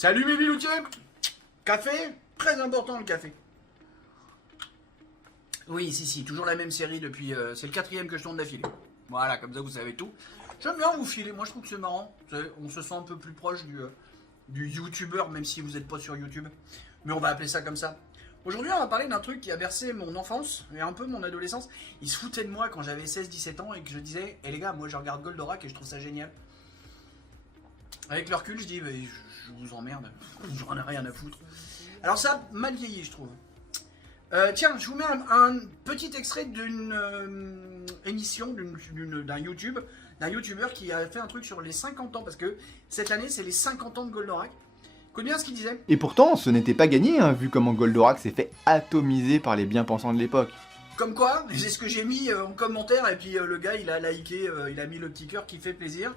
Salut mes biloutiers. Café, très important le café. Oui, si, toujours la même série depuis... c'est le 4e que je tourne d'affilée. Voilà, comme ça vous savez tout. J'aime bien vous filer, moi je trouve que c'est marrant. On se sent un peu plus proche du youtubeur, même si vous n'êtes pas sur YouTube. Mais on va appeler ça comme ça. Aujourd'hui, on va parler d'un truc qui a bercé mon enfance et un peu mon adolescence. Ils se foutaient de moi quand j'avais 16-17 ans et que je disais « Eh les gars, moi je regarde Goldorak et je trouve ça génial. » Avec le recul, je dis bah, « Je vous emmerde, j'en ai rien à foutre. » Alors ça, mal vieilli, je trouve. Tiens, je vous mets un petit extrait d'une émission d'un youtubeur qui a fait un truc sur les 50 ans, parce que cette année, c'est les 50 ans de Goldorak. Écoute bien ce qu'il disait. Et pourtant, ce n'était pas gagné, hein, vu comment Goldorak s'est fait atomiser par les bien-pensants de l'époque. Comme quoi, c'est ce que j'ai mis en commentaire, et puis le gars, il a liké, il a mis le petit cœur qui fait plaisir.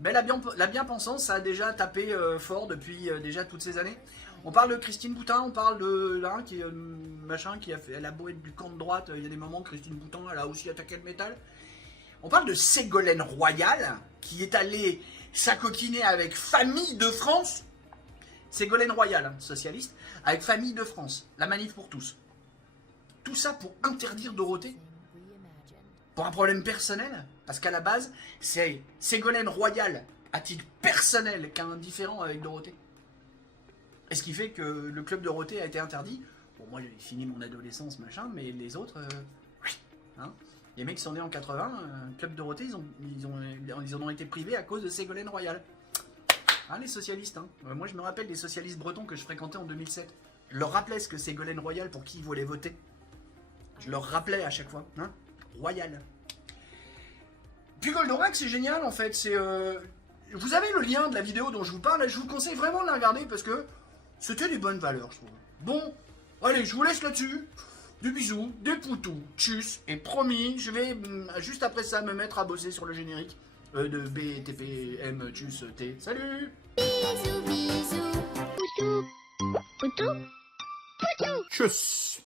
Ben, la bien-pensance, ça a déjà tapé fort depuis déjà toutes ces années. On parle de Christine Boutin, on parle de là qui machin qui a fait, elle a beau être du camp de droite, il y a des moments Christine Boutin, elle a aussi attaqué le métal. On parle de Ségolène Royal qui est allée s'acoquiner avec Famille de France. Ségolène Royal, hein, socialiste, avec Famille de France, la manif pour tous. Tout ça pour interdire Dorothée. Pour un problème personnel, parce qu'à la base, c'est Ségolène Royal, à titre personnel, qui a un différend avec Dorothée. Et ce qui fait que le club Dorothée a été interdit. Bon, moi j'ai fini mon adolescence, machin, mais les autres, hein, les mecs qui sont nés en 80, club Dorothée, ils en ont été privés à cause de Ségolène Royal. Hein, les socialistes, hein. Moi je me rappelle des socialistes bretons que je fréquentais en 2007. Je leur rappelais ce que Ségolène Royal, pour qui ils voulaient voter. Je leur rappelais à chaque fois, hein, Royal. Puis Goldorak, c'est génial en fait. C'est, vous avez le lien de la vidéo dont je vous parle. Je vous conseille vraiment de la regarder parce que c'était des bonnes valeurs, je trouve. Bon, allez, je vous laisse là-dessus. Des bisous, des poutous, tchuss. Et promis, je vais juste après ça me mettre à bosser sur le générique de BTPM tchuss T. Salut. Bisous, bisous. Poutou. Poutou. Poutou. Tchuss.